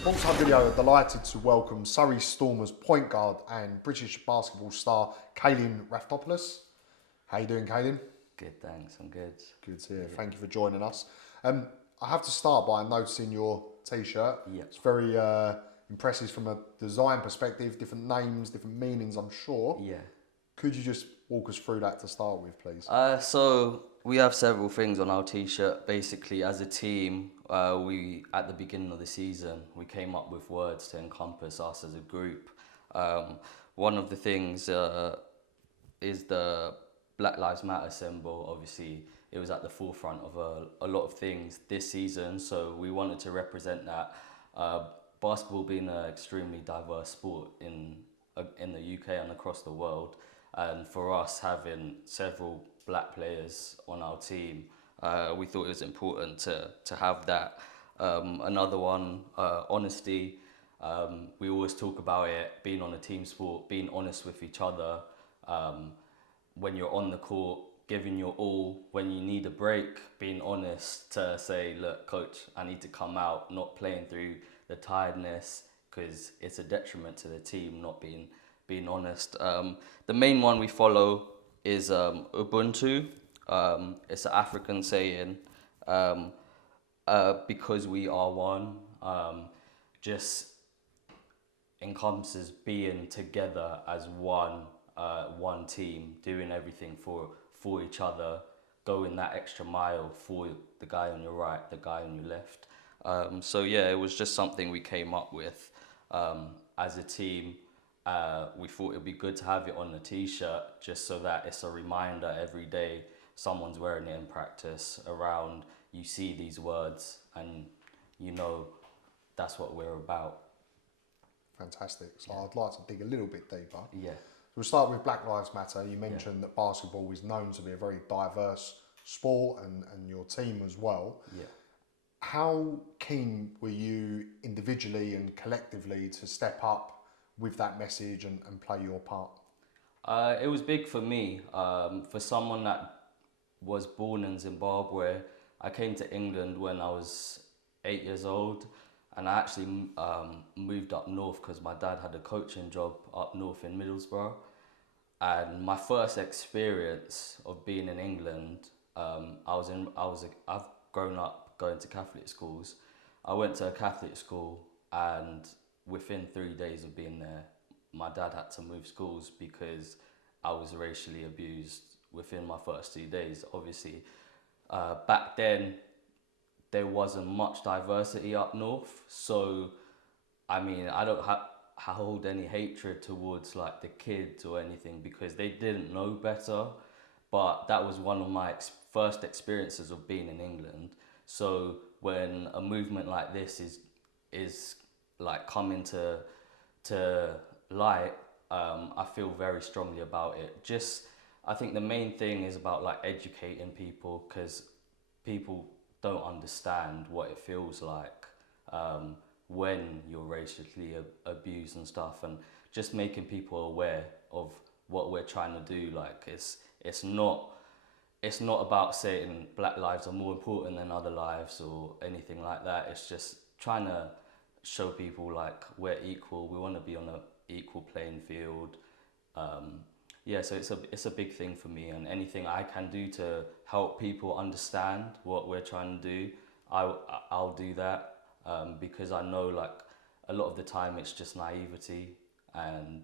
Sports Hub Video are delighted to welcome Surrey Stormers point guard and British basketball star Caylin Raftopoulos. How you doing, Caylin? Good, thanks. I'm good. Good to hear. Thank you for joining us. I have to start by noticing your T-shirt. Yeah. It's very impressive from a design perspective. Different names, different meanings, I'm sure. Yeah. Could you just walk us through that to start with, please? So we have several things on our T-shirt. Basically, as a team, we at the beginning of the season we came up with words to encompass us as a group. One of the things is the Black Lives Matter symbol. Obviously, it was at the forefront of a lot of things this season, so we wanted to represent that. Basketball being an extremely diverse sport in the UK and across the world, and for us having several black players on our team, we thought it was important to have that. Another one, honesty. We always talk about it being on a team sport, being honest with each other. When you're on the court, giving your all. When you need a break, being honest to say, look, coach, I need to come out, not playing through the tiredness, because it's a detriment to the team not being honest. The main one we follow is Ubuntu. It's an African saying, because we are one, just encompasses being together as one team, doing everything for each other, going that extra mile for the guy on your right, the guy on your left. So yeah, it was just something we came up with as a team. We thought it would be good to have it on the T-shirt, just so that it's a reminder every day. Someone's wearing it in practice around, you see these words and you know that's what we're about. Fantastic. So I'd like to dig a little bit deeper. Yeah. We'll start with Black Lives Matter. You mentioned that basketball is known to be a very diverse sport and your team as well. Yeah. How keen were you individually and collectively to step up with that message and play your part? It was big for me. For someone that was born in Zimbabwe, I came to England when I was 8 years old, and I actually moved up north because my dad had a coaching job up north in Middlesbrough. And my first experience of being in England, I've grown up going to Catholic schools. I went to a Catholic school, and within 3 days of being there, my dad had to move schools because I was racially abused within my first 2 days. Obviously, back then, there wasn't much diversity up north. So, I mean, I don't hold any hatred towards like the kids or anything because they didn't know better. But that was one of my first experiences of being in England. So when a movement like this is like coming to light, I feel very strongly about it. I think the main thing is about like educating people, because people don't understand what it feels like when you're racially abused and stuff, and just making people aware of what we're trying to do. Like it's not about saying black lives are more important than other lives or anything like that. It's just trying to show people like we're equal. We want to be on an equal playing field. So it's a big thing for me, and anything I can do to help people understand what we're trying to do, I'll do that, because I know like a lot of the time it's just naivety and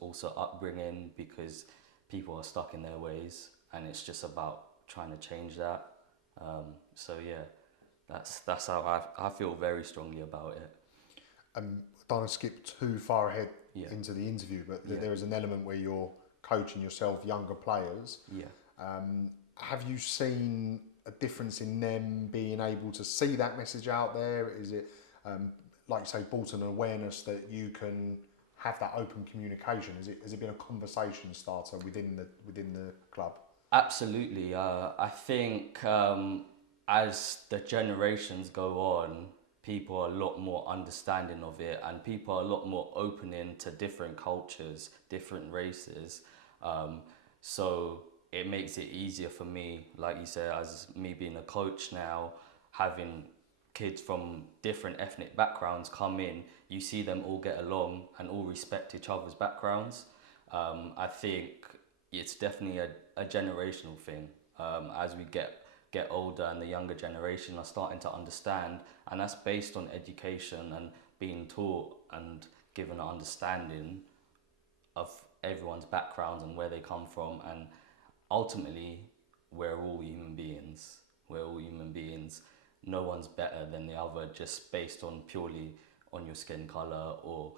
also upbringing, because people are stuck in their ways, and it's just about trying to change that. That's how I feel very strongly about it. Don't want to skip too far ahead into the interview, but there is an element where you're coaching yourself, younger players. Yeah. Have you seen a difference in them being able to see that message out there? Is it, like you say, brought an awareness that you can have that open communication? Has it been a conversation starter within the club? Absolutely. I think as the generations go on, people are a lot more understanding of it, and people are a lot more opening to different cultures, different races. So it makes it easier for me, like you said, as me being a coach now, having kids from different ethnic backgrounds come in, you see them all get along and all respect each other's backgrounds. I think it's definitely a generational thing. As we get older and the younger generation are starting to understand, and that's based on education and being taught and given an understanding of everyone's backgrounds and where they come from, and ultimately we're all human beings. We're all human beings. No one's better than the other just based on purely on your skin color or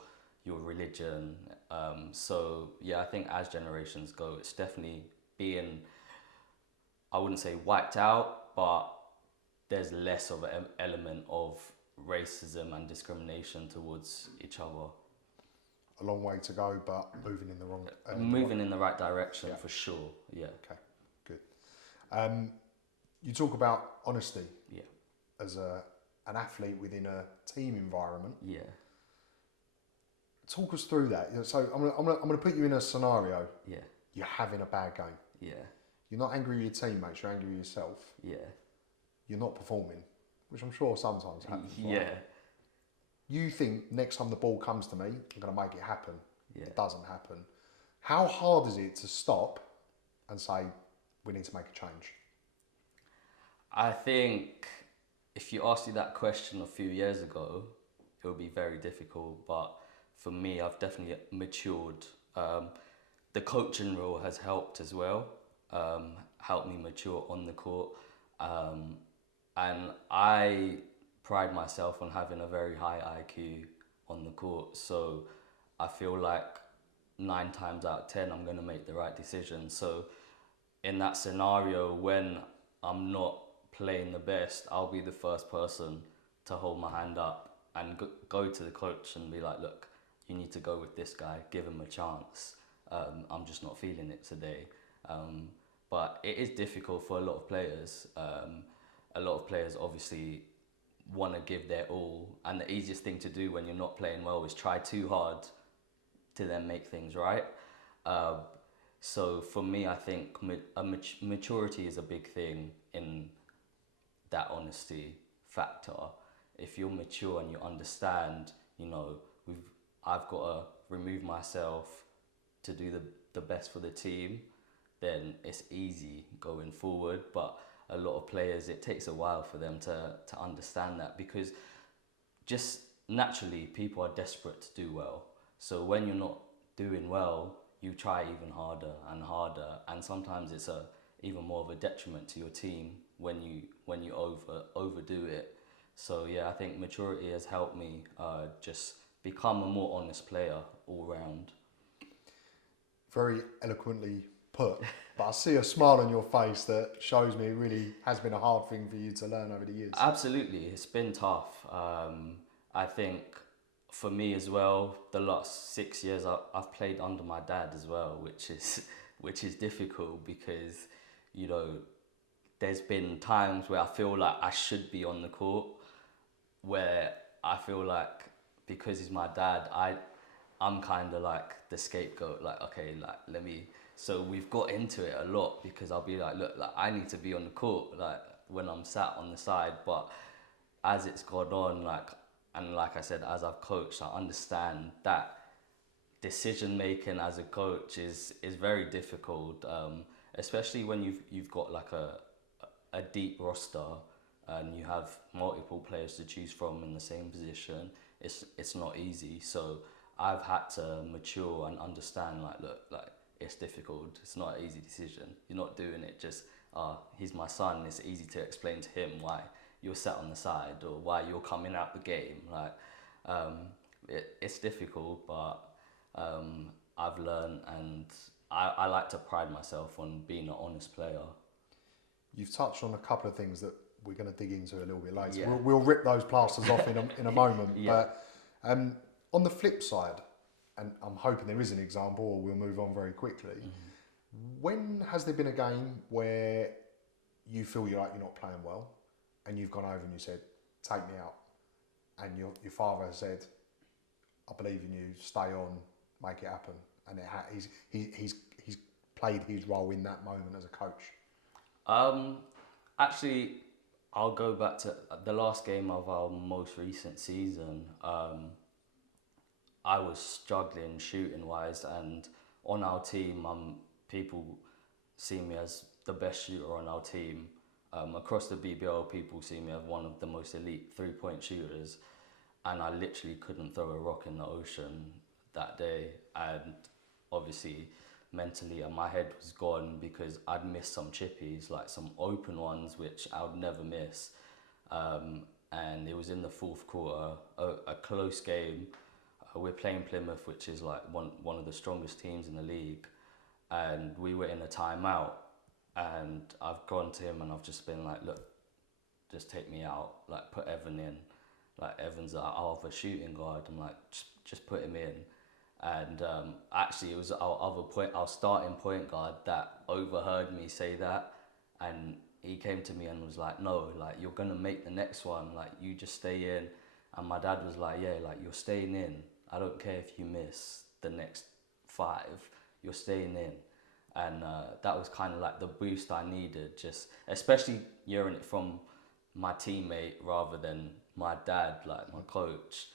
your religion. So yeah, I think as generations go, it's definitely being, I wouldn't say wiped out, but there's less of an element of racism and discrimination towards each other. A long way to go, but moving in the wrong. Moving in the right direction, for sure. Yeah. Okay, good. You talk about honesty. Yeah. As an athlete within a team environment. Yeah. Talk us through that. So I'm gonna put you in a scenario. Yeah. You're having a bad game. Yeah. You're not angry with your teammates. You're angry with yourself. Yeah. You're not performing, which I'm sure sometimes happens. Right? Yeah. You think next time the ball comes to me, I'm gonna make it happen. Yeah. It doesn't happen. How hard is it to stop and say we need to make a change? I think if you asked me that question a few years ago, it would be very difficult. But for me, I've definitely matured. The coaching role has helped as well, helped me mature on the court. And I pride myself on having a very high IQ on the court. So I feel like 9 times out of 10, I'm going to make the right decision. So in that scenario, when I'm not playing the best, I'll be the first person to hold my hand up and go to the coach and be like, look, you need to go with this guy, give him a chance. I'm just not feeling it today. But it is difficult for a lot of players. A lot of players obviously want to give their all, and the easiest thing to do when you're not playing well is try too hard to then make things right. So for me, I think maturity is a big thing in that honesty factor. If you're mature and you understand, I've got to remove myself to do the best for the team, then it's easy going forward. But a lot of players, it takes a while for them to understand that, because just naturally people are desperate to do well. So when you're not doing well, you try even harder and harder, and sometimes it's even more of a detriment to your team when you overdo it. So yeah, I think maturity has helped me just become a more honest player all round. Very eloquently put, but I see a smile on your face that shows me it really has been a hard thing for you to learn over the years. Absolutely, it's been tough. I think for me as well, the last 6 years I've played under my dad as well, which is difficult, because there's been times where I feel like I should be on the court, where I feel like because he's my dad, I'm kind of like the scapegoat, like, okay, like let me. So we've got into it a lot, because I'll be like, look, like I need to be on the court, like when I'm sat on the side. But as it's gone on, like I said, as I've coached, I understand that decision making as a coach is very difficult, especially when you've got like a deep roster and you have multiple players to choose from in the same position. It's not easy. So I've had to mature and understand, like, look, like it's difficult. It's not an easy decision. You're not doing it just, he's my son. It's easy to explain to him why you're sat on the side or why you're coming out the game. Like, it's difficult, but I've learned, and I like to pride myself on being an honest player. You've touched on a couple of things that we're going to dig into a little bit later. Yeah. We'll rip those plasters off in a moment. Yeah. But on the flip side, and I'm hoping there is an example, or we'll move on very quickly. Mm-hmm. When has there been a game where you feel you're not playing well, and you've gone over and you said, "Take me out," and your father has said, "I believe in you. Stay on, make it happen," and he's played his role in that moment as a coach? Actually, I'll go back to the last game of our most recent season. I was struggling shooting wise, and on our team, people see me as the best shooter on our team. Across the BBL, people see me as one of the most elite 3-point shooters, and I literally couldn't throw a rock in the ocean that day. And obviously, mentally, my head was gone because I'd missed some chippies, like some open ones, which I would never miss. And it was in the fourth quarter, a close game. We're playing Plymouth, which is like one of the strongest teams in the league, and we were in a timeout. And I've gone to him and I've just been like, look, just take me out, like put Evan in. Like Evan's our other shooting guard. I'm like, just put him in. And actually, it was our starting point guard that overheard me say that, and he came to me and was like, "No, like you're gonna make the next one. Like you just stay in." And my dad was like, "Yeah, like you're staying in. I don't care if you miss the next 5. You're staying in." And that was kind of like the boost I needed, just especially hearing it from my teammate rather than my dad, like my coach.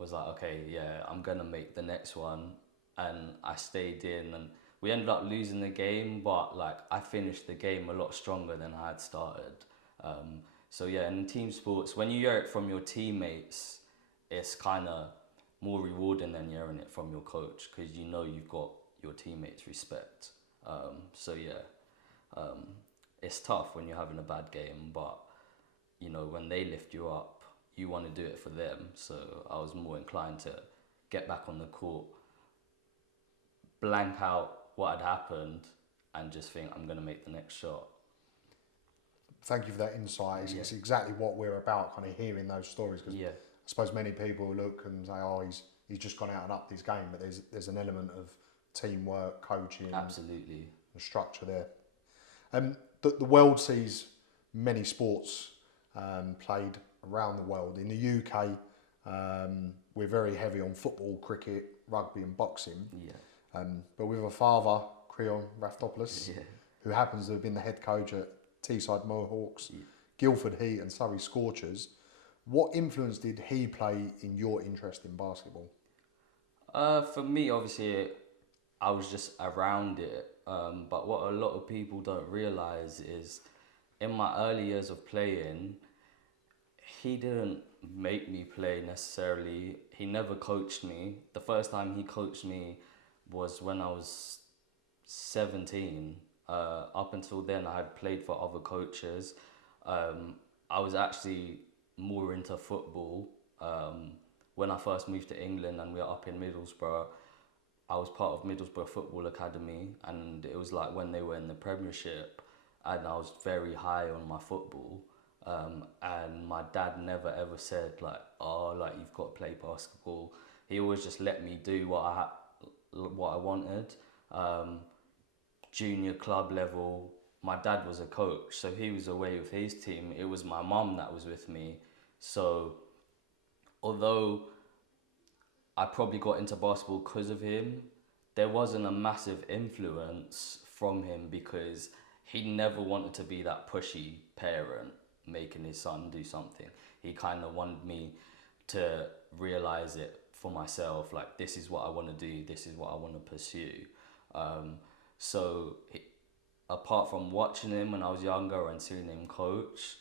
Was like, okay, yeah, I'm gonna make the next one. And I stayed in, and we ended up losing the game, but like I finished the game a lot stronger than I had started. So yeah, in team sports, when you hear it from your teammates, it's kind of more rewarding than hearing it from your coach, because you know you've got your teammates' respect. So yeah, it's tough when you're having a bad game, but you know, when they lift you up, you want to do it for them. So I was more inclined to get back on the court, blank out what had happened, and just think I'm going to make the next shot. Thank you for that insight. It's exactly what we're about, kind of hearing those stories, because I suppose many people look and say, oh, he's just gone out and upped his game, but there's an element of teamwork, coaching, absolutely, and structure there. The world sees many sports played around the world. In the UK, we're very heavy on football, cricket, rugby and boxing. But with a father, Caylin Raftopoulos, who happens to have been the head coach at Teesside Mohawks, Guildford Heat and Surrey Scorchers, what influence did he play in your interest in basketball? For me, obviously, I was just around it. But what a lot of people don't realise is, in my early years of playing, he didn't make me play necessarily. He never coached me. The first time he coached me was when I was 17. Up until then, I had played for other coaches. I was actually more into football. When I first moved to England and we were up in Middlesbrough, I was part of Middlesbrough Football Academy, and it was like when they were in the Premiership, and I was very high on my football. And my dad never ever said like, oh, like you've got to play basketball. He always just let me do what I wanted. Junior club level, my dad was a coach, so he was away with his team. It was my mum that was with me. So although I probably got into basketball because of him, there wasn't a massive influence from him, because he never wanted to be that pushy parent making his son do something. He kind of wanted me to realize it for myself, like this is what I want to do, this is what I want to pursue. So apart from watching him when I was younger and seeing him coach,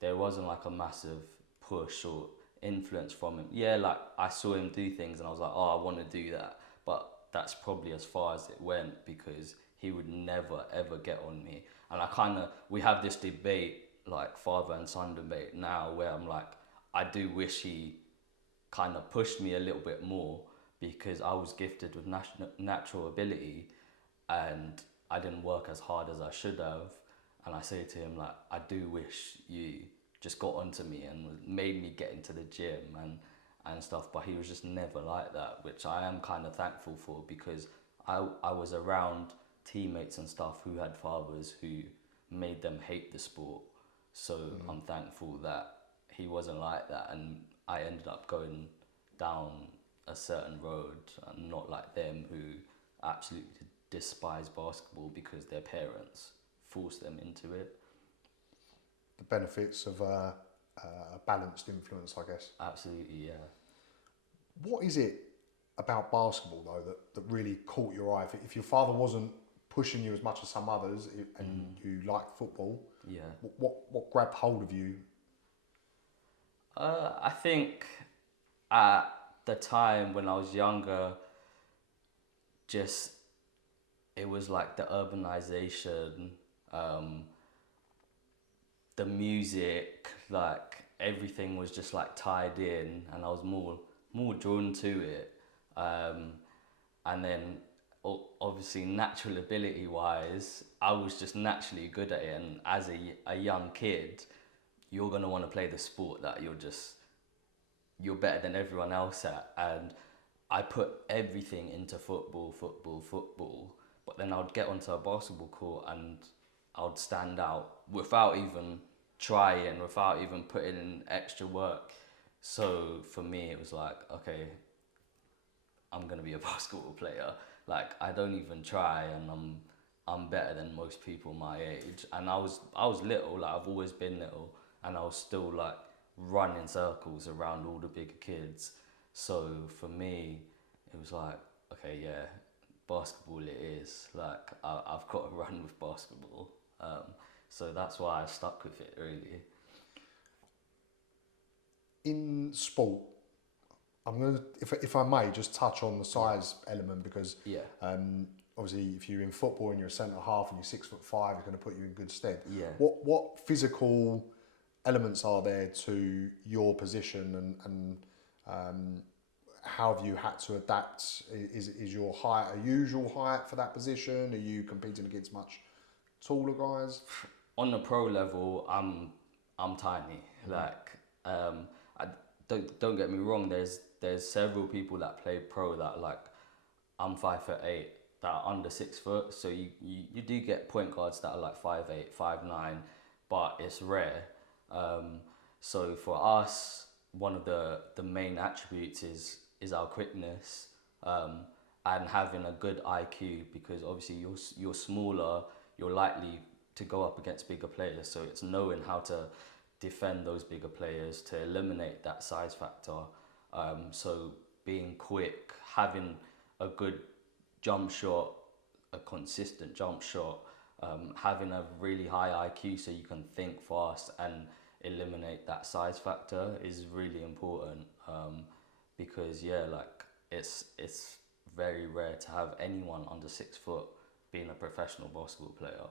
there wasn't like a massive push or influence from him. Yeah, like I saw him do things and I was like, oh, I want to do that. But that's probably as far as it went, because he would never ever get on me. And we have this debate, like father and son debate now, where I'm like, I do wish he kind of pushed me a little bit more, because I was gifted with natural ability and I didn't work as hard as I should have. And I say to him, like, I do wish you just got onto me and made me get into the gym and stuff, but he was just never like that, which I am kind of thankful for, because I was around teammates and stuff who had fathers who made them hate the sport. So I'm thankful that he wasn't like that, and I ended up going down a certain road, and not like them who absolutely despise basketball because their parents forced them into it. benefits of a balanced influence, I guess. Absolutely, yeah. What is it about basketball though that really caught your eye? If your father wasn't pushing you as much as some others, and you liked football, Yeah. what grabbed hold of you? I think at the time when I was younger, just it was like the urbanization, the music, like everything was just like tied in, and I was more drawn to it. And then obviously natural ability wise, I was just naturally good at it. And as a young kid, you're gonna want to play the sport that you're better than everyone else at. And I put everything into football. But then I would get onto a basketball court and I would stand out without even trying, without even putting in extra work. So for me, it was like, okay, I'm gonna be a basketball player. Like I don't even try, and I'm better than most people my age. And I was little, like I've always been little, and I was still like running circles around all the bigger kids. So for me, it was like, okay, yeah, basketball it is. Like I've got to run with basketball. So that's why I stuck with it really. In sport, I'm gonna, if I may, just touch on the size element because Yeah. obviously if you're in football and you're a centre half and you're 6'5", it's going to put you in good stead. Yeah. What physical elements are there to your position and how have you had to adapt? Is your height a usual height for that position? Are you competing against much taller guys? On the pro level, I'm tiny. Like, I don't get me wrong. There's several people that play pro that like, I'm 5'8", that are under 6 foot. So you do get point guards that are like 5'8", 5'9", but it's rare. So for us, one of the main attributes is our quickness, and having a good IQ, because obviously you're smaller, you're likely to go up against bigger players. So it's knowing how to defend those bigger players to eliminate that size factor. So being quick, having a good jump shot, a consistent jump shot, having a really high IQ so you can think fast and eliminate that size factor is really important. Because yeah, like it's very rare to have anyone under 6 foot being a professional basketball player.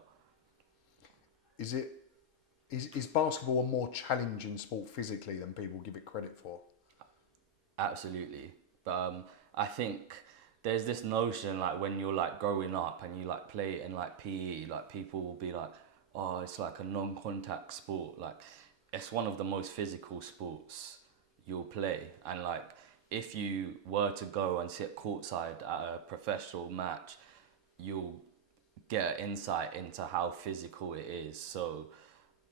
Is basketball a more challenging sport physically than people give it credit for? Absolutely. But I think there's this notion like when you're like growing up and you like play in like PE, like people will be like, oh, it's like a non-contact sport. Like it's one of the most physical sports you'll play. And like if you were to go and sit courtside at a professional match, you'll get an insight into how physical it is. So,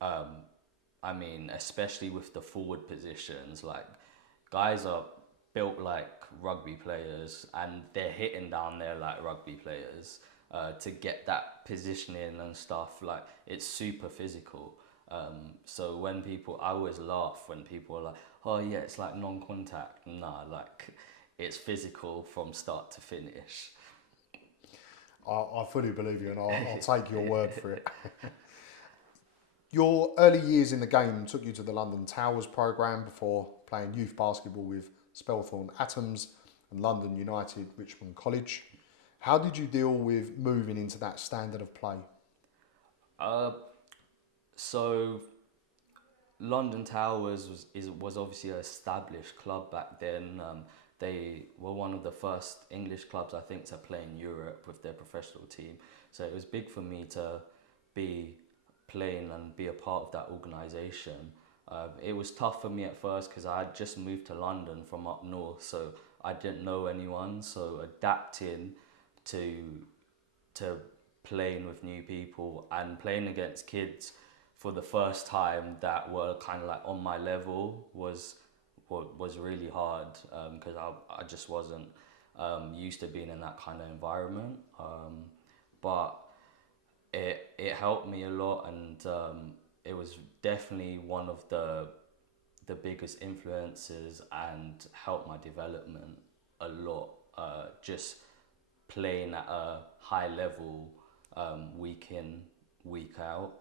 I mean, especially with the forward positions, like guys are built like rugby players and they're hitting down there like rugby players to get that positioning and stuff. Like it's super physical. So when people, I always laugh when people are like, oh yeah, it's like non-contact. Nah, like it's physical from start to finish. I fully believe you, and I'll take your word for it. Your early years in the game took you to the London Towers programme before playing youth basketball with Spelthorne Atoms and London United Richmond College. How did you deal with moving into that standard of play? So London Towers was obviously an established club back then. They were one of the first English clubs, I think, to play in Europe with their professional team. So it was big for me to be playing and be a part of that organisation. It was tough for me at first because I had just moved to London from up north, so I didn't know anyone. So adapting to playing with new people and playing against kids for the first time that were kind of like on my level was really hard, because I just wasn't used to being in that kind of environment. But it helped me a lot, and it was definitely one of the biggest influences and helped my development a lot. Just playing at a high level, week in, week out.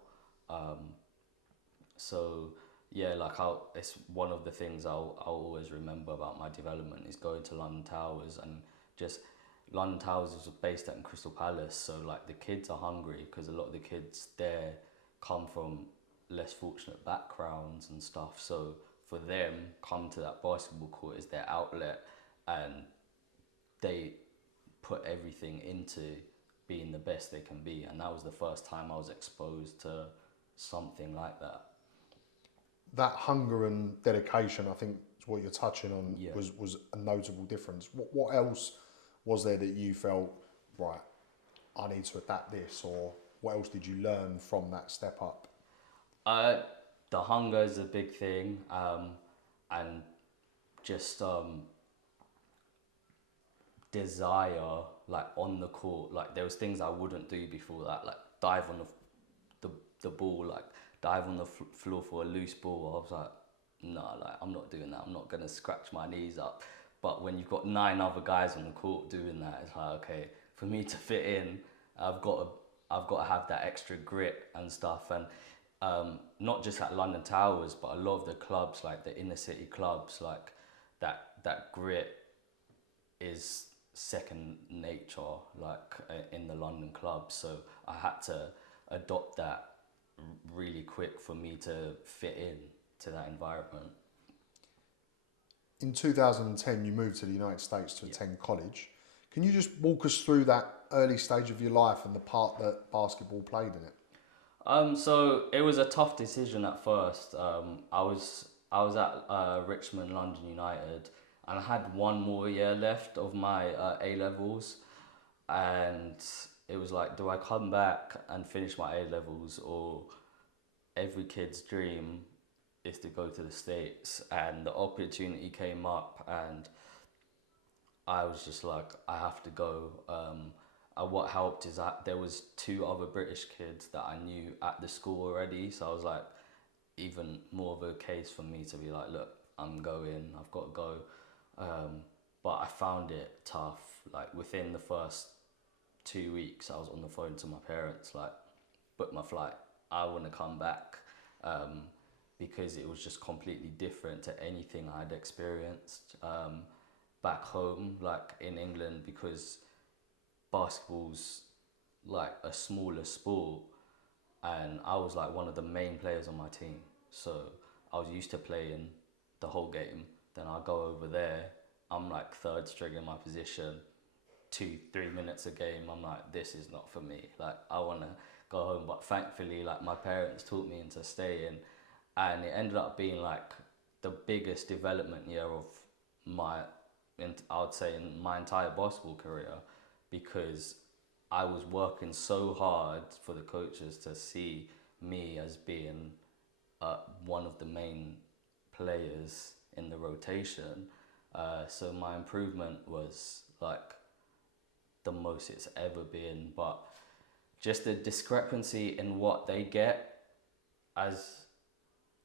So yeah, like it's one of the things I'll always remember about my development is going to London Towers, and just London Towers was based at in Crystal Palace, so like the kids are hungry because a lot of the kids there come from less fortunate backgrounds and stuff. So for them, come to that basketball court is their outlet, and they put everything into being the best they can be. And that was the first time I was exposed to something like that. That hunger and dedication, I think, is what you're touching on. Yeah. Was a notable difference. What else was there that you felt, right, I need to adapt this, or what else did you learn from that step up? The hunger is a big thing, and just desire, like on the court. Like there was things I wouldn't do before that, like dive on the ball, like dive on the floor for a loose ball. I was like, no, like I'm not doing that. I'm not gonna scratch my knees up. But when you've got 9 other guys on the court doing that, it's like, okay, for me to fit in, I've got to have that extra grit and stuff. And not just at London Towers, but a lot of the clubs, like the inner city clubs, like that grit is second nature, like in the London clubs. So I had to adopt that really quick for me to fit in to that environment. In 2010, you moved to the United States to attend college. Can you just walk us through that early stage of your life and the part that basketball played in it? So it was a tough decision at first. I was at Richmond, London United, and I had 1 more year left of my A levels, and it was like, do I come back and finish my A levels, or every kid's dream is to go to the States? And the opportunity came up, and I was just like, I have to go. What helped is that there was 2 other British kids that I knew at the school already, so I was like, even more of a case for me to be like, look, I'm going, I've got to go. But I found it tough. Like within the first 2 weeks, I was on the phone to my parents, like, book my flight, I want to come back, because it was just completely different to anything I'd experienced back home, like in England, because basketball's like a smaller sport, and I was like one of the main players on my team, so I was used to playing the whole game. Then I go over there, I'm like 3rd string in my position, 2-3 minutes a game. I'm like, this is not for me. Like I want to go home. But thankfully, like my parents taught me into staying, and it ended up being like the biggest development year of I would say in my entire basketball career, because I was working so hard for the coaches to see me as being one of the main players in the rotation. So my improvement was like the most it's ever been. But just the discrepancy in what they get as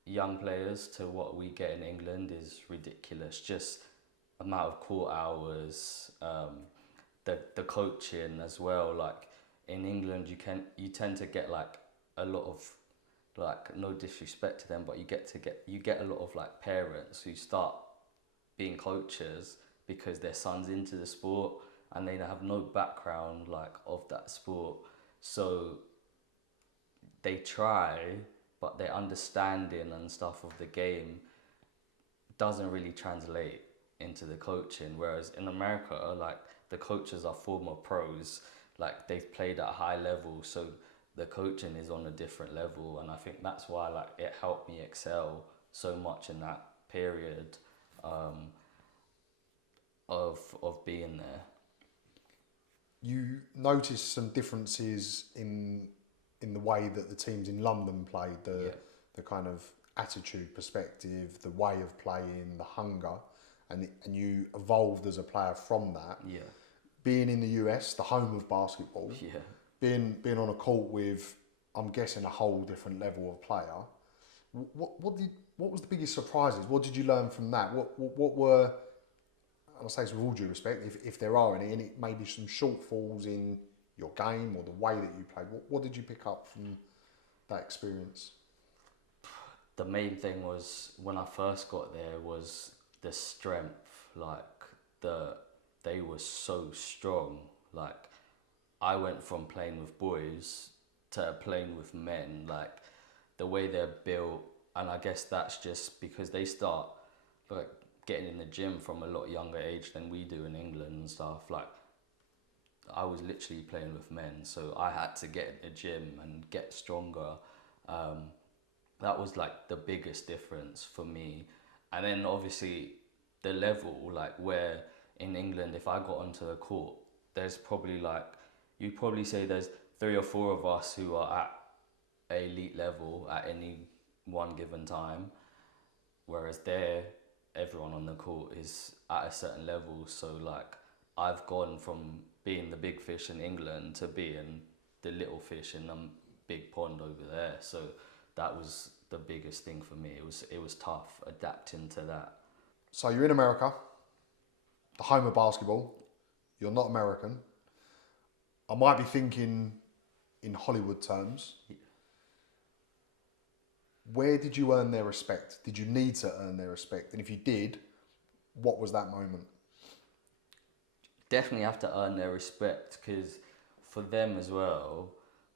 young players to what we get in England is ridiculous. Just amount of court hours, the coaching as well. Like in England, you tend to get like a lot of, like, no disrespect to them, but you get a lot of like parents who start being coaches because their son's into the sport and they have no background like of that sport. So they try, but their understanding and stuff of the game doesn't really translate into the coaching. Whereas in America, like the coaches are former pros, like they've played at a high level, so the coaching is on a different level. And I think that's why like it helped me excel so much in that period of being there. You noticed some differences in the way that the teams in London played, the kind of attitude perspective, the way of playing, the hunger, and you evolved as a player from that. Yeah. Being in the US, the home of basketball, Yeah. being on a court with I'm guessing, a whole different level of player. What was the biggest surprises? What did you learn from that? What were, I'll say this with all due respect, if there are any, and it maybe some shortfalls in your game or the way that you played. What did you pick up from that experience? The main thing was when I first got there was the strength. Like they were so strong. Like I went from playing with boys to playing with men. Like the way they're built, and I guess that's just because they start like getting in the gym from a lot younger age than we do in England and stuff. Like I was literally playing with men, so I had to get in the gym and get stronger. That was like the biggest difference for me. And then obviously the level, like where in England, if I got onto the court, there's probably like, you'd probably say there's 3 or 4 of us who are at elite level at any one given time. Whereas there, everyone on the court is at a certain level. So like I've gone from being the big fish in England to being the little fish in a big pond over there. So that was the biggest thing for me. It was tough adapting to that. So you're in America, the home of basketball. You're not American. I might be thinking in Hollywood terms. Where did you earn their respect? Did you need to earn their respect? And if you did, what was that moment? Definitely have to earn their respect, because for them as well,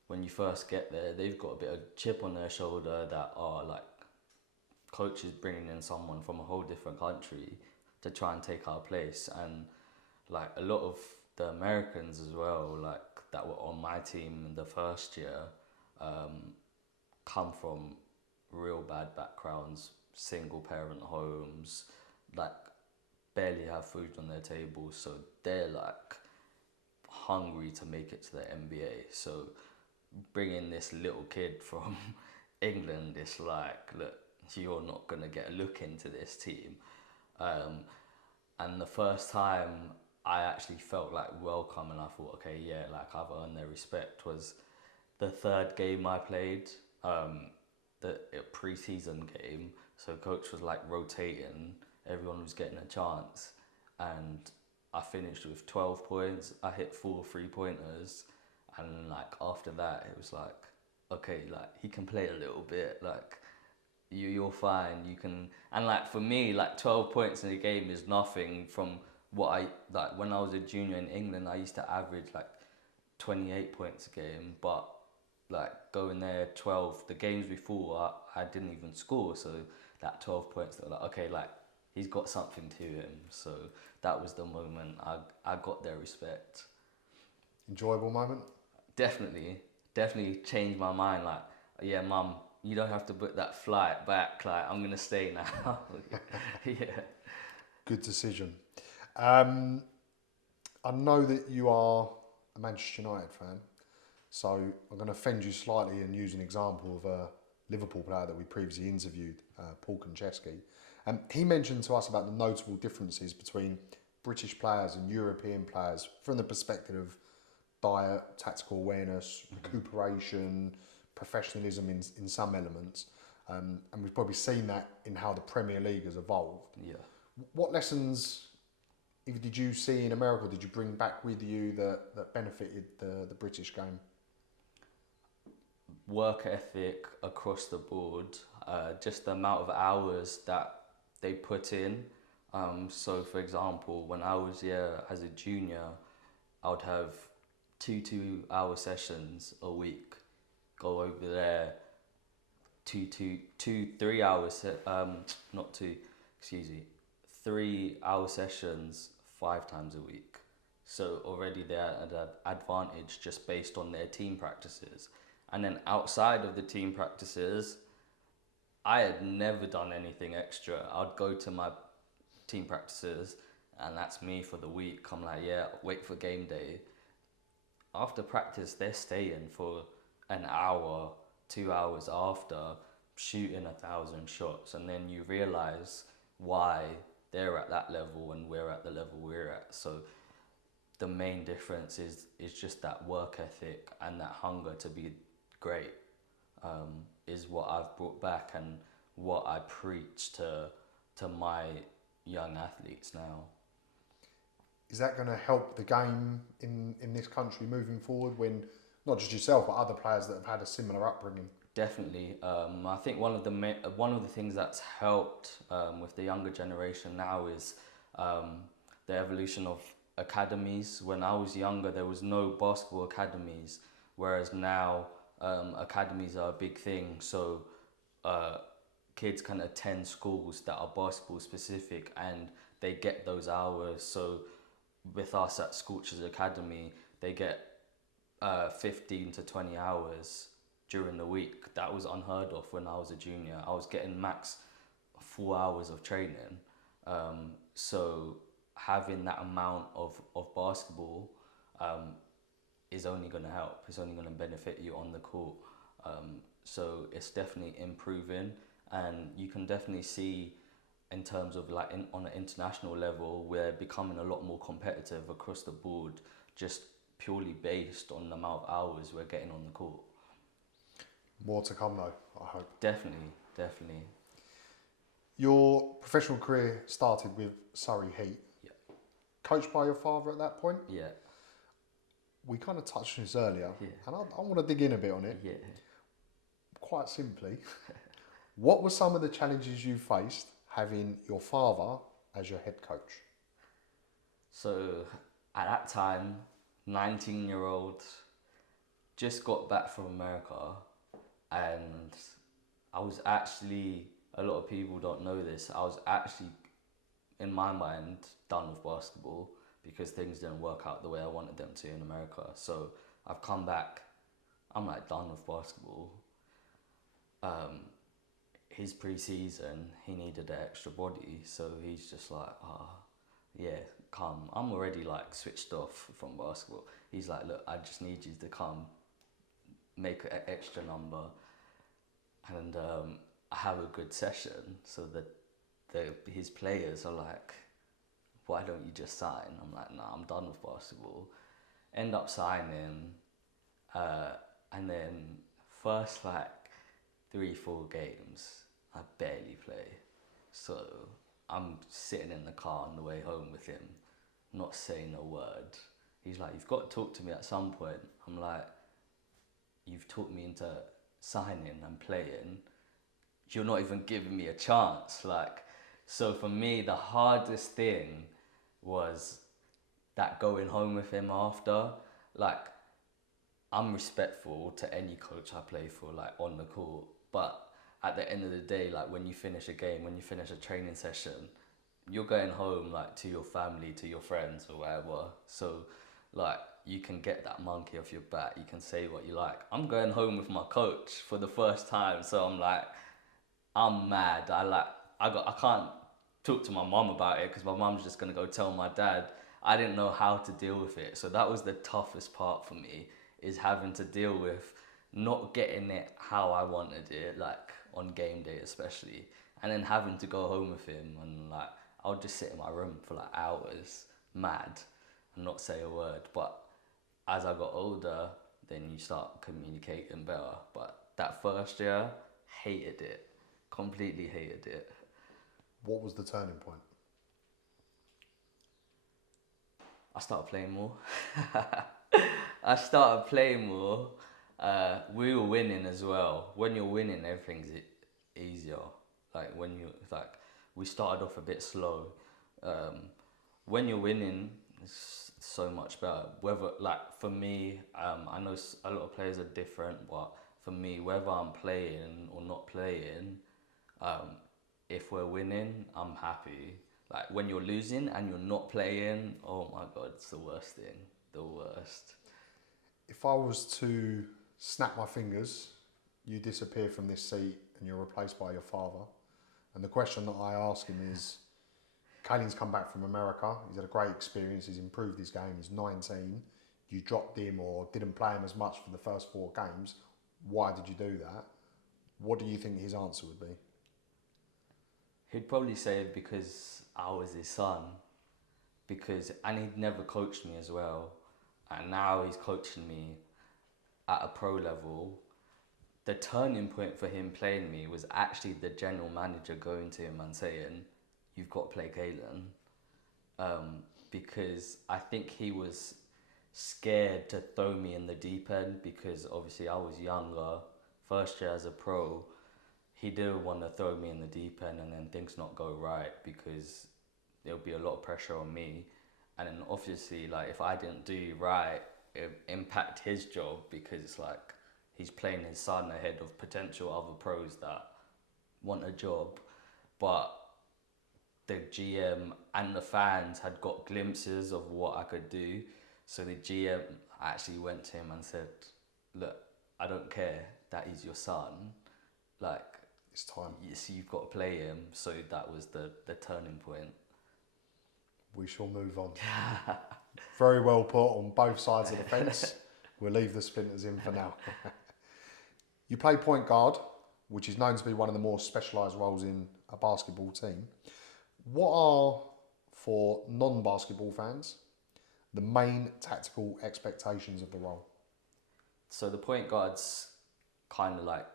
when you first get there, they've got a bit of chip on their shoulder that are like coaches bringing in someone from a whole different country to try and take our place. And like a lot of the Americans as well, like that were on my team in the first year, come from real bad backgrounds, single parent homes, like barely have food on their table, so they're like hungry to make it to the NBA. So bringing this little kid from England, it's like, look, you're not gonna get a look into this team. And the first time I actually felt like welcome and I thought, okay, yeah, like I've earned their respect, was the 3rd game I played, the pre-season game. So coach was like rotating, everyone was getting a chance, and I finished with 12 points. I hit 4 3-pointers, and like after that it was like, okay, like he can play a little bit, like you're fine, you can. And like for me, like 12 points in a game is nothing from what I, like when I was a junior in England, I used to average like 28 points a game, but like going there 12, the games before I didn't even score, so that 12 points, they were like, okay, like he's got something to him. So that was the moment I got their respect. Enjoyable moment? Definitely changed my mind. Like, yeah, mum, you don't have to book that flight back. Like, I'm gonna stay now. Yeah. Good decision. I know that you are a Manchester United fan, so I'm going to offend you slightly and use an example of a Liverpool player that we previously interviewed, Paul Konchesky. He mentioned to us about the notable differences between British players and European players from the perspective of diet, tactical awareness, recuperation, professionalism in some elements. And we've probably seen that in how the Premier League has evolved. Yeah. What lessons either did you see in America, or did you bring back with you that benefited the British game? Work ethic across the board, just the amount of hours that they put in. So for example, when I was here as a junior, I would have 2 2-hour sessions a week. Go over there, 3 hours, not two, excuse me, 3 hour sessions 5 times a week. So already they're at an advantage just based on their team practices. And then outside of the team practices, I had never done anything extra. I'd go to my team practices and that's me for the week. I'm like, yeah, wait for game day. After practice, they're staying for an hour, 2 hours after, shooting 1,000 shots. And then you realize why they're at that level and we're at the level we're at. So the main difference is just that work ethic and that hunger to be great. is what I've brought back and what I preach to my young athletes now. Is that going to help the game in this country moving forward when not just yourself but other players that have had a similar upbringing? Definitely. I think one of the things that's helped with the younger generation now is the evolution of academies. When I was younger, there was no basketball academies, whereas now academies are a big thing. So kids can attend schools that are basketball specific and they get those hours. So with us at Scorchers Academy, they get 15 to 20 hours during the week. That was unheard of when I was a junior. I was getting max 4 hours of training. So having that amount of basketball is only going to help. It's only going to benefit you on the court. So it's definitely improving, and you can definitely see in terms of like on an international level, we're becoming a lot more competitive across the board, just purely based on the amount of hours we're getting on the court. More to come though, I hope. Definitely. Your professional career started with Surrey Heat. Yeah. Coached by your father at that point? Yeah. We kind of touched on this earlier, Yeah. and I want to dig in a bit on it. Yeah. Quite simply, what were some of the challenges you faced having your father as your head coach? So at that time, 19-year-old, just got back from America, and I was actually, a lot of people don't know this, I was actually, in my mind, done with basketball because things didn't work out the way I wanted them to in America. So I've come back, I'm like done with basketball. His pre-season, he needed an extra body, so he's just like, yeah, come. I'm already like switched off from basketball. He's like, look, I just need you to come, make an extra number, and have a good session. So that his players are like, why don't you just sign? I'm like, nah, I'm done with basketball. End up signing, and then first like 3-4 games, I barely play. So I'm sitting in the car on the way home with him, not saying a word. He's like, you've got to talk to me at some point. I'm like, you've talked me into signing and playing. You're not even giving me a chance. Like, so for me, the hardest thing was that going home with him after. Like, I'm respectful to any coach I play for, like on the court, but at the end of the day, like when you finish a game, when you finish a training session, you're going home like to your family, to your friends or whatever. So like you can get that monkey off your back, you can say what you like. I'm going home with my coach for the first time, so I'm like, I'm mad. I can't talk to my mum about it because my mum's just gonna go tell my dad. I didn't know how to deal with it, so that was the toughest part for me, is having to deal with not getting it how I wanted it, like on game day especially, and then having to go home with him and like I'll just sit in my room for like hours, mad, and not say a word. But as I got older, then you start communicating better. But that first year, hated it, completely hated it. What was the turning point? I started playing more. We were winning as well. When you're winning, everything's easier. Like when you we started off a bit slow. When you're winning, it's so much better. Whether like for me, I know a lot of players are different, but for me, whether I'm playing or not playing, if we're winning, I'm happy. Like when you're losing and you're not playing, oh my God, it's the worst thing. The worst. If I was to snap my fingers, you disappear from this seat and you're replaced by your father. And the question that I ask him is, Caylin's come back from America, he's had a great experience, he's improved his game, he's 19, you dropped him or didn't play him as much for the first 4 games, why did you do that? What do you think his answer would be? He'd probably say because I was his son, and he'd never coached me as well, and now he's coaching me at a pro level, the turning point for him playing me was actually the general manager going to him and saying, "You've got to play Caylin," because I think he was scared to throw me in the deep end because obviously I was younger, first year as a pro. He didn't want to throw me in the deep end and then things not go right because there'll be a lot of pressure on me. And then obviously, like, if I didn't do right, it impact his job because it's like he's playing his son ahead of potential other pros that want a job. But the GM and the fans had got glimpses of what I could do. So the GM actually went to him and said, "Look, I don't care that he's your son. Like, It's time. so you've got to play him." So that was the turning point. We shall move on. Very well put on both sides of the fence. We'll leave the splinters in for now. You play point guard, which is known to be one of the more specialised roles in a basketball team. What are, for non-basketball fans, the main tactical expectations of the role? So the point guard's kind of like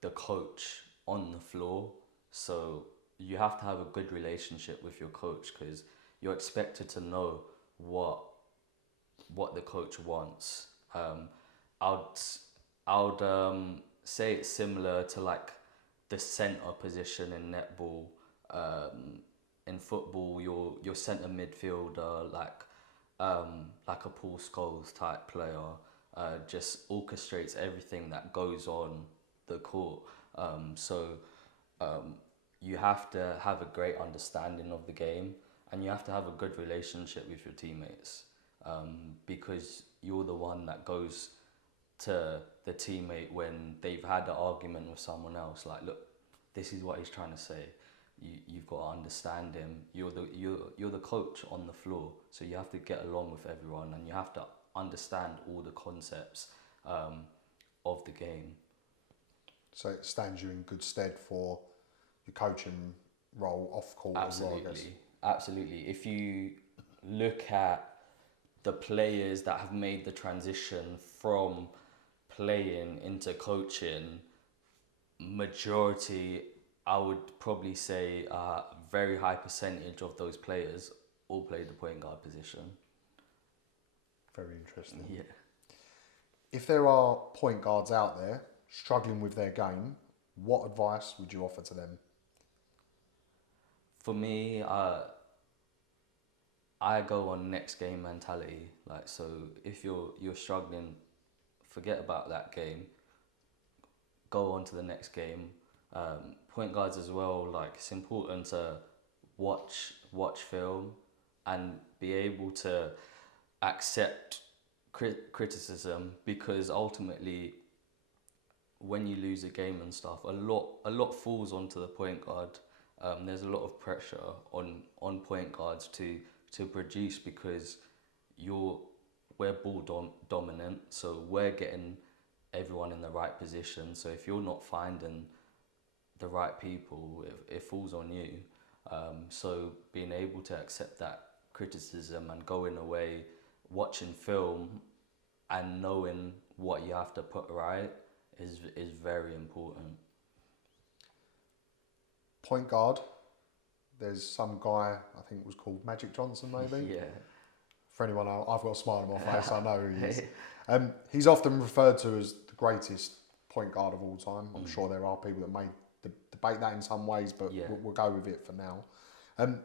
the coach on the floor. So you have to have a good relationship with your coach because you're expected to know what the coach wants. I would say it's similar to like the centre position in netball. In football, your centre midfielder, like a Paul Scholes type player, just orchestrates everything that goes on the court. You have to have a great understanding of the game and you have to have a good relationship with your teammates, because you're the one that goes to the teammate when they've had an argument with someone else. Like, look, this is what he's trying to say. You've got to understand him. You're the coach on the floor, so you have to get along with everyone and you have to understand all the concepts of the game. So it stands you in good stead for your coaching role off court as well, I guess. Absolutely. If you look at the players that have made the transition from playing into coaching, majority, I would probably say a very high percentage of those players all play the point guard position. Very interesting. Yeah. If there are point guards out there struggling with their game, what advice would you offer to them? For me, I go on next game mentality. Like, so if you're struggling, forget about that game. Go on to the next game. Point guards as well. Like, it's important to watch film and be able to accept criticism, because ultimately, when you lose a game and stuff, a lot falls onto the point guard. There's a lot of pressure on point guards to produce because we're ball dominant, so we're getting everyone in the right position. So if you're not finding the right people, it falls on you. So being able to accept that criticism and going away, watching film and knowing what you have to put right is very important. Point guard, there's some guy, I think it was called Magic Johnson maybe? Yeah. For anyone, I've got a smile on my face, I know who he is. He's often referred to as the greatest point guard of all time. I'm sure there are people that may debate that in some ways, but Yeah. we'll go with it for now.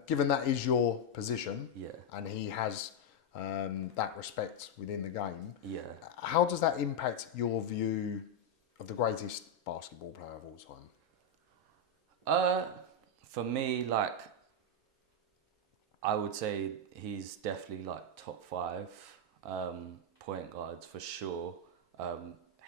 Given that is your position, Yeah. and he has that respect within the game, Yeah. how does that impact your view of the greatest basketball player of all time? For me, like, I would say he's definitely like top 5 point guards for sure.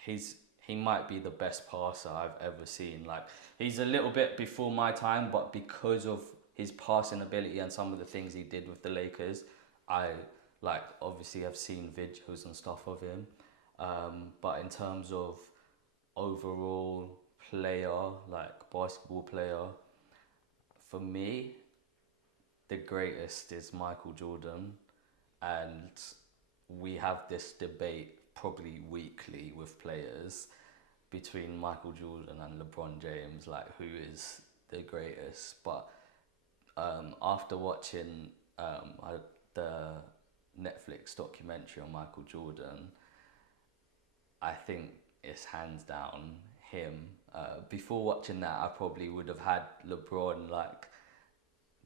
He might be the best passer I've ever seen. Like, he's a little bit before my time, but because of his passing ability and some of the things he did with the Lakers, I like obviously have seen videos and stuff of him. But in terms of overall player, like basketball player, for me, the greatest is Michael Jordan, and we have this debate probably weekly with players between Michael Jordan and LeBron James, like who is the greatest. But after watching the Netflix documentary on Michael Jordan, I think it's hands down him. Before watching that, I probably would have had LeBron like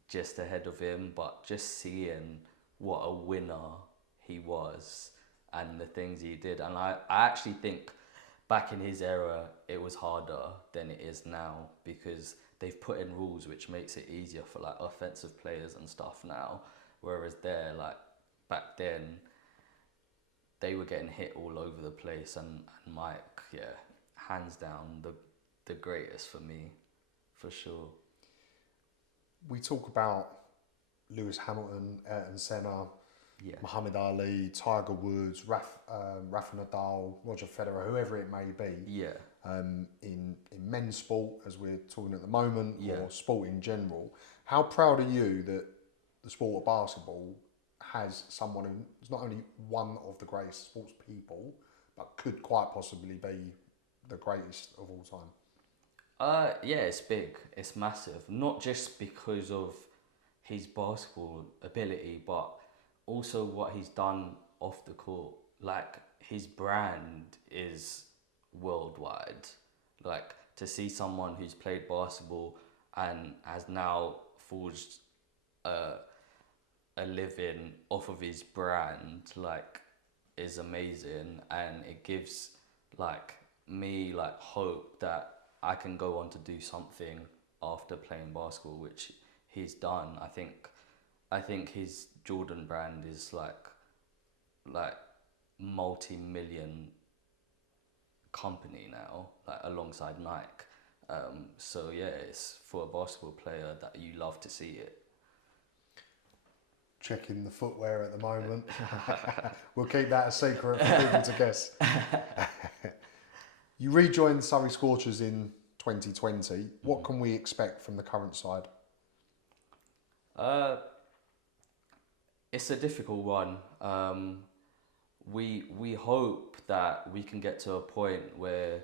just ahead of him, but just seeing what a winner he was and the things he did, and I actually think back in his era it was harder than it is now, because they've put in rules which makes it easier for like offensive players and stuff now, whereas there, like back then, they were getting hit all over the place, and Mike, yeah, hands down the greatest for me, for sure. We talk about Lewis Hamilton, Ayrton Senna, Yeah. Muhammad Ali, Tiger Woods, Rafa Nadal, Roger Federer, whoever it may be. Yeah. In men's sport, as we're talking at the moment, Yeah. or sport in general. How proud are you that the sport of basketball has someone who's not only one of the greatest sports people, but could quite possibly be the greatest of all time? Yeah, it's big. It's massive. Not just because of his basketball ability, but also what he's done off the court. Like, his brand is worldwide. Like, to see someone who's played basketball and has now forged a living off of his brand, like, is amazing, and it gives like me like hope that I can go on to do something after playing basketball, which he's done. I think his Jordan brand is like multi-million company now, like alongside Nike. So yeah, it's for a basketball player that you love to see it. Checking the footwear at the moment. We'll keep that a secret for people to guess. You rejoined Surrey Scorchers in 2020. What can we expect from the current side? It's a difficult one. We hope that we can get to a point where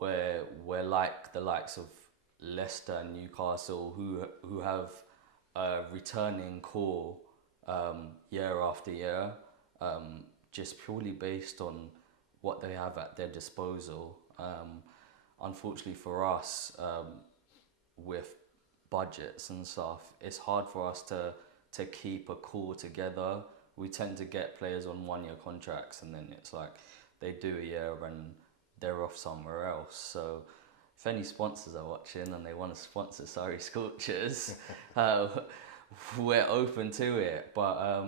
we're like the likes of Leicester and Newcastle, who have a returning core year after year, just purely based on what they have at their disposal. Unfortunately for us, with budgets and stuff, it's hard for us to keep a core together. We tend to get players on 1-year contracts, and then it's like they do a year and they're off somewhere else. So if any sponsors are watching and they want to sponsor Surrey Scorchers, we're open to it. But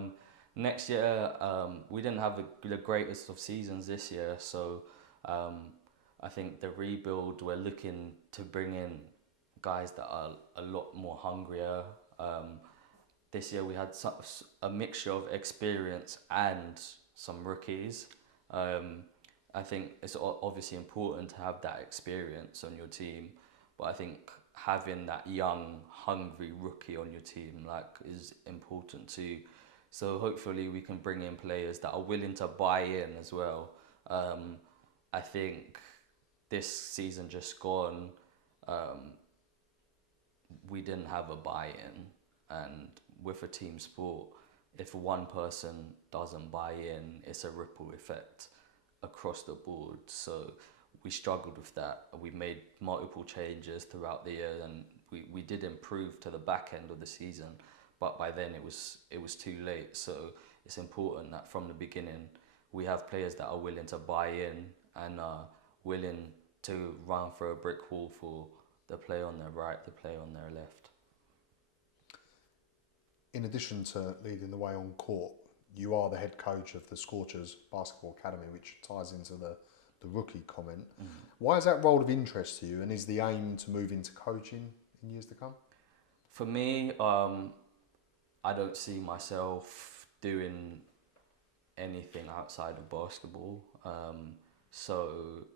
next year, we didn't have the greatest of seasons this year, so I think the rebuild, we're looking to bring in guys that are a lot more hungrier. This year we had a mixture of experience and some rookies. I think it's obviously important to have that experience on your team, but I think having that young, hungry rookie on your team is important too. So hopefully we can bring in players that are willing to buy in as well. I think this season just gone, we didn't have a buy-in, and with a team sport, if one person doesn't buy in, it's a ripple effect across the board. So we struggled with that. We made multiple changes throughout the year, and we did improve to the back end of the season, but by then it was too late. So it's important that from the beginning we have players that are willing to buy in and are willing to run through a brick wall for the player on their right, the player on their left. In addition to leading the way on court, you are the head coach of the Scorchers Basketball Academy, which ties into the rookie comment. Why is that role of interest to you, and is the aim to move into coaching in years to come? For me, I don't see myself doing anything outside of basketball. So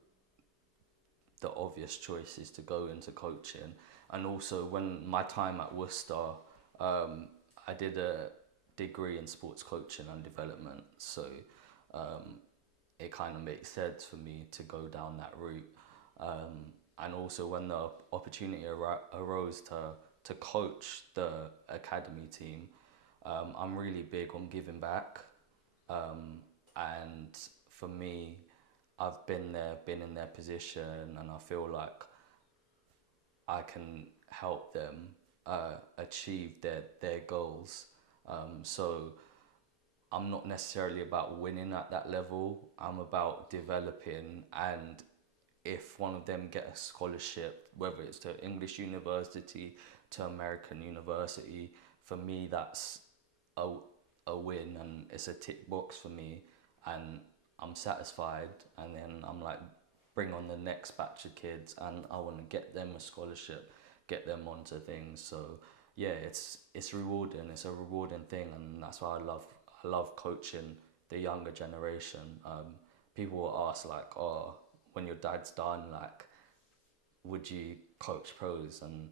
the obvious choice is to go into coaching. And also, when my time at Worcester, I did a degree in sports coaching and development, so it kind of makes sense for me to go down that route. And also when the opportunity arose to coach the academy team, I'm really big on giving back. And for me, I've been in their position, and I feel like I can help them achieve their goals. So I'm not necessarily about winning at that level. I'm about developing, and if one of them get a scholarship, whether it's to English university, to American university, for me that's a win, and it's a tick box for me, and I'm satisfied. And then I'm like, bring on the next batch of kids, and I want to get them a scholarship, get them onto things. So yeah, it's rewarding. It's a rewarding thing, and that's why I love coaching the younger generation. People will ask like, oh, when your dad's done, like, would you coach pros? And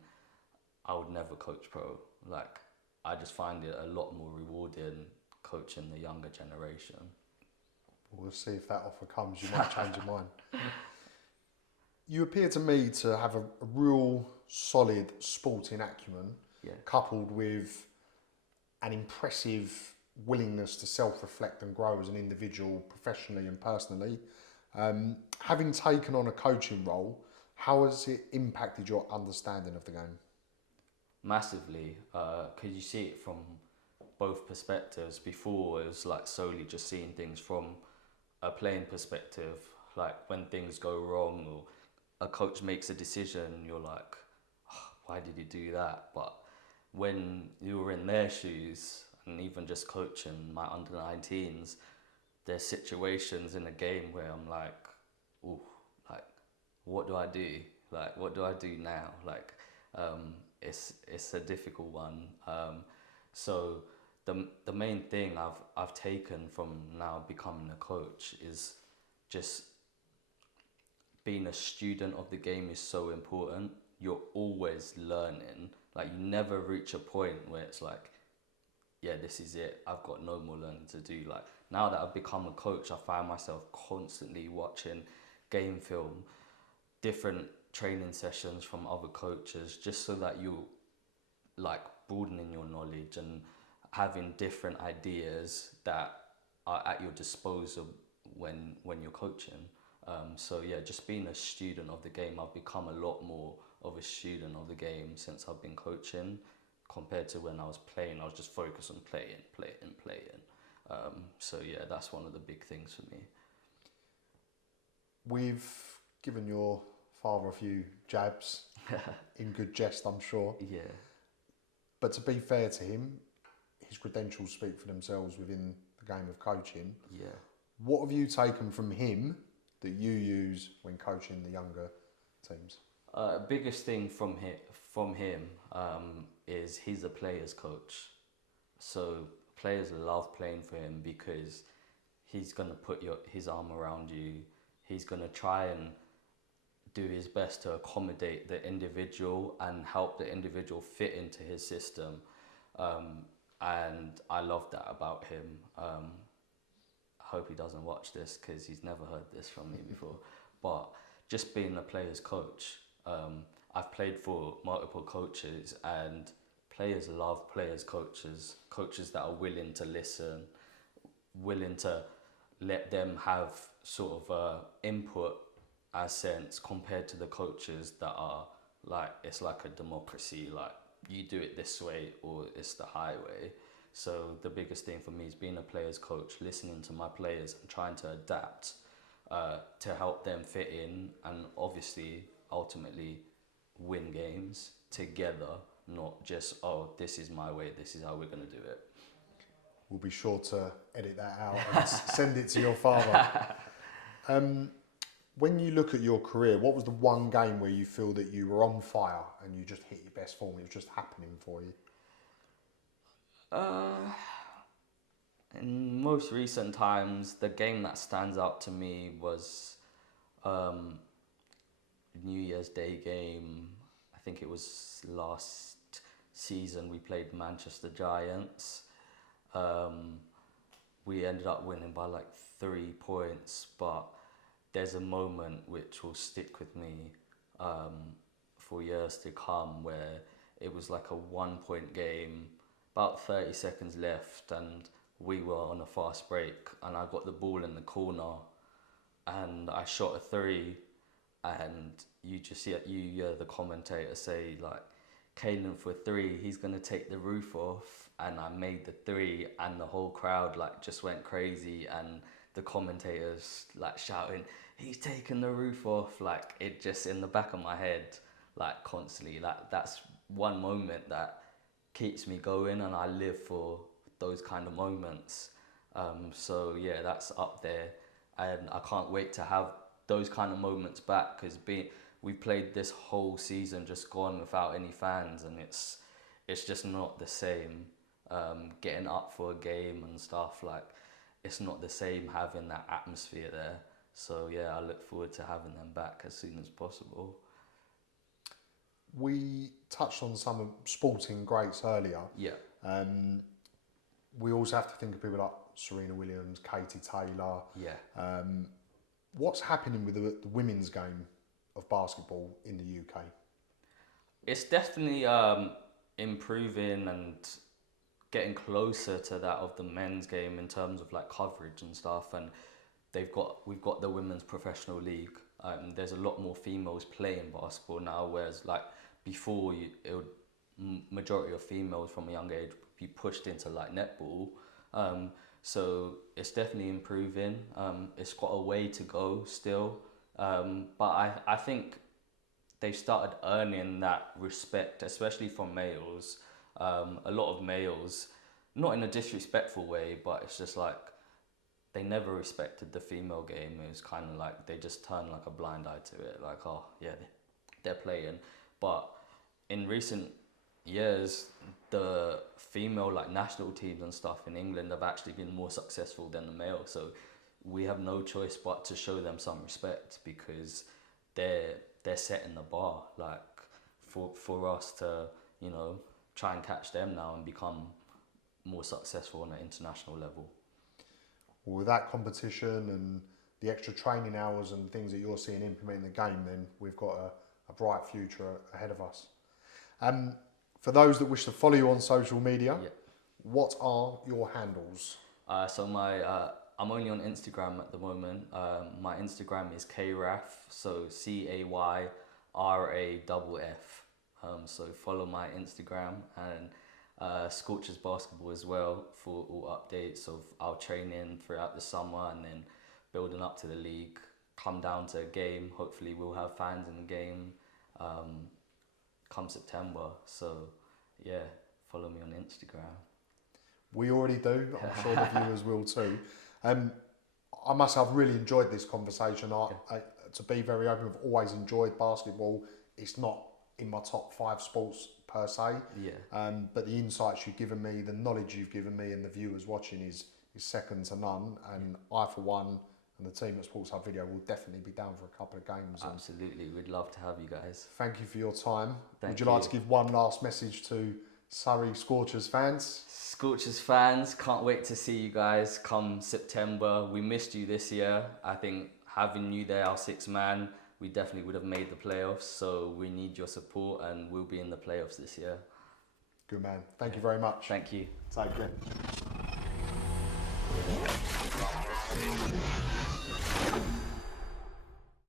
I would never coach pro. Like, I just find it a lot more rewarding coaching the younger generation. We'll see if that offer comes. You might change your mind. You appear to me to have a real solid sporting acumen, coupled with an impressive willingness to self-reflect and grow as an individual, professionally and personally. Having taken on a coaching role, how has it impacted your understanding of the game? Massively, because you see it from both perspectives. Before, it was like solely just seeing things from a playing perspective, like when things go wrong or a coach makes a decision, you're like, oh, why did he do that? But when you were in their shoes, and even just coaching my under-19s, there's situations in a game where I'm like, ooh, like, what do I do? Like, what do I do now? Like, it's a difficult one. So the main thing I've taken from now becoming a coach is just being a student of the game is so important. You're always learning. Like, you never reach a point where it's like, yeah, this is it, I've got no more learning to do. Like, now that I've become a coach, I find myself constantly watching game film, different training sessions from other coaches, just so that you like broadening your knowledge and having different ideas that are at your disposal when you're coaching. So yeah, just being a student of the game, I've become a lot more of a student of the game since I've been coaching, compared to when I was playing. I was just focused on playing. So yeah, that's one of the big things for me. We've given your father a few jabs, in good jest, I'm sure. Yeah. But to be fair to him, his credentials speak for themselves within the game of coaching. Yeah. What have you taken from him that you use when coaching the younger teams? Biggest thing from him is he's a player's coach. So players love playing for him because he's gonna put his arm around you. He's gonna try and do his best to accommodate the individual and help the individual fit into his system. And I love that about him. I hope he doesn't watch this because he's never heard this from me before. But just being a player's coach, I've played for multiple coaches, and players love players' coaches that are willing to listen, willing to let them have sort of input, as sense, compared to the coaches that are like, it's like a democracy, like you do it this way or it's the highway. So the biggest thing for me is being a player's coach, listening to my players and trying to adapt to help them fit in, and obviously ultimately win games together, not just, oh, this is my way, this is how we're going to do it. We'll be sure to edit that out and send it to your father. When you look at your career, what was the one game where you feel that you were on fire and you just hit your best form, it was just happening for you? In most recent times, the game that stands out to me was New Year's Day game. I think it was last season. We played Manchester Giants. We ended up winning by like 3 points, but there's a moment which will stick with me for years to come, where it was like a 1-point game, about 30 seconds left, and we were on a fast break, and I got the ball in the corner, and I shot a three, and you hear the commentator say like, Caylin for three, he's gonna take the roof off, and I made the three, and the whole crowd like just went crazy, and the commentators like shouting, he's taking the roof off, like it just in the back of my head, like constantly, like that's one moment that keeps me going, and I live for those kind of moments. So yeah, that's up there, and I can't wait to have those kind of moments back, because we played this whole season just gone without any fans, and it's just not the same. Getting up for a game and stuff, like it's not the same having that atmosphere there. So yeah, I look forward to having them back as soon as possible. We touched on some sporting greats earlier. Yeah. We also have to think of people like Serena Williams, Katie Taylor. Yeah. What's happening with the women's game of basketball in the UK? It's definitely improving and getting closer to that of the men's game in terms of like coverage and stuff, and we've got the women's professional league. There's a lot more females playing basketball now, whereas like before majority of females from a young age would be pushed into like netball. So it's definitely improving. It's got a way to go still, but I think they've started earning that respect, especially from males. A lot of males, not in a disrespectful way, but it's just like they never respected the female game. It was kind of like they just turned like a blind eye to it, like, oh yeah, they're playing. But in recent years, the female like national teams and stuff in England have actually been more successful than the male, so we have no choice but to show them some respect, because they're setting the bar like for us to, you know, try and catch them now and become more successful on an international level. Well, with that competition and the extra training hours and things that you're seeing implementing the game, then we've got a bright future ahead of us. For those that wish to follow you on social media, Yeah. what are your handles? So I'm only on Instagram at the moment. My Instagram is Cayraf, so CAYRAFF. So follow my Instagram, and Scorchers Basketball as well for all updates of our training throughout the summer, and then building up to the league. Come down to a game. Hopefully we'll have fans in the game come September. So yeah, follow me on Instagram. We already do. I'm sure the viewers will too. I must say, I've really enjoyed this conversation. To be very open, I've always enjoyed basketball. It's not in my top 5 sports per se. Yeah. But the insights you've given me, the knowledge you've given me, and the viewers watching is second to none. And I, for one, and the team at Sports Hub Video will definitely be down for a couple of games. Absolutely, we'd love to have you guys. Thank you for your time. Thank Would you like to give one last message to Surrey Scorchers fans? Scorchers fans, can't wait to see you guys come September. We missed you this year. I think having you there, our 6th man, we definitely would have made the playoffs. So we need your support, and we'll be in the playoffs this year. Good man. Thank you very much. Thank you. Take care.